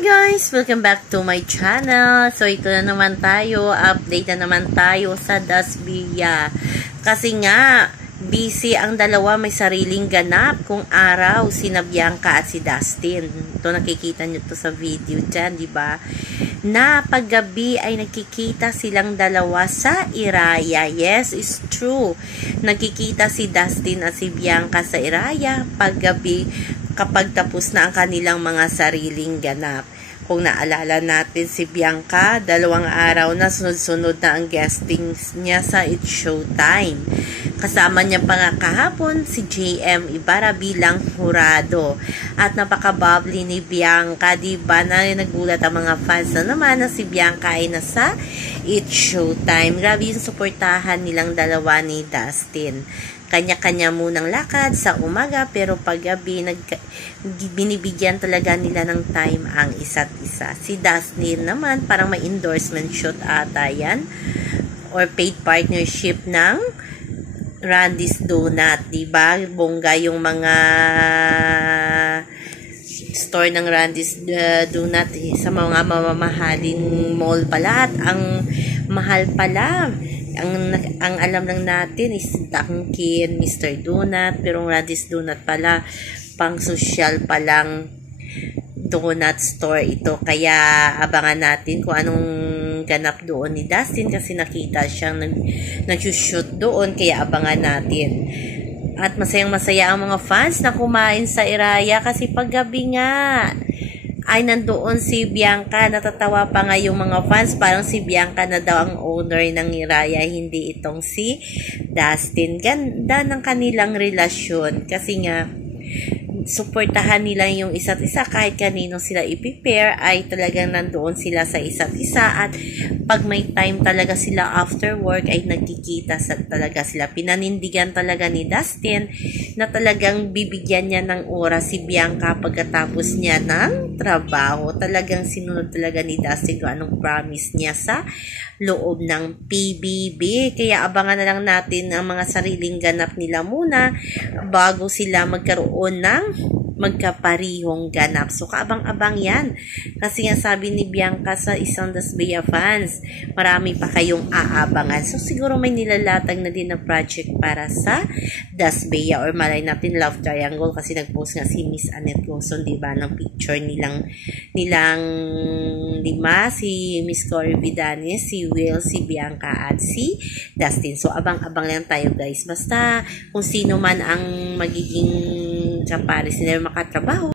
guys! Welcome back to my channel. So, ito na naman tayo. Update na naman tayo sa Dasbia. Kasi nga, busy ang dalawa, may sariling ganap kung araw, sina Bianca at si Dustin. Ito, nakikita nyo to sa video dyan, di ba? Na paggabi ay nakikita silang dalawa sa Iraya. Yes, it's true. Nakikita si Dustin at si Bianca sa Iraya paggabi kapag tapos na ang kanilang mga sariling ganap. Kung naalala natin si Bianca, 2 araw na sunod-sunod na ang guesting niya sa It's Showtime. Kasama niya pa nga kahapon si JM Ibarra bilang hurado. At napaka-bubbly ni Bianca, diba? Na nagulat ang mga fans na naman na si Bianca ay nasa It's Showtime. Grabe yung suportahan nilang dalawa ni Dustin. Kanya-kanya munang lakad sa umaga, pero paggabi binibigyan talaga nila ng time ang isa't isa. Si Dustin naman, parang may endorsement shoot ata yan, or paid partnership ng Randy's Donut, diba? Bongga yung mga store ng Randy's Donut sa mga mamamahaling mall pala, at ang mahal pala. Ang alam lang natin is Dunkin, Mr. Donut, pero Randy's Donut pala, pang social palang donut store ito. Kaya abangan natin kung anong ganap doon ni Dustin, kasi nakita siyang nag-shoot doon, kaya abangan natin. At masayang-masaya ang mga fans na kumain sa Iraya, kasi paggabi nga ay nandoon si Bianca. Natatawa pa nga yung mga fans, parang si Bianca na daw ang owner ng Iraya, hindi itong si Dustin. Ganda ng kanilang relasyon, kasi nga suportahan nila yung isa't isa, kahit kanino sila ipipair ay talagang nandoon sila sa isa't isa. At pag may time talaga sila after work ay nagkikita talaga sila. Pinanindigan talaga ni Dustin na talagang bibigyan niya ng oras si Bianca pagkatapos niya ng trabaho. Talagang sinunod talaga ni Dustin kung anong promise niya sa loob ng PBB. Kaya abangan na lang natin ang mga sariling ganap nila muna bago sila magkaroon ng magkaparihong ganap. So, kaabang-abang yan. Kasi nga sabi ni Bianca sa isang Dasbia fans, marami pa kayong aabangan. So, siguro may nilalatag na din na project para sa Dasbia, or malay natin love triangle, kasi nag-post nga si Miss Annette Gozon, diba, ng picture nilang 5, si Miss Cory Vidanes, si Will, si Bianca, at si Dustin. So, abang-abang lang tayo, guys. Basta, kung sino man ang magiging kapares nila makatrabaho,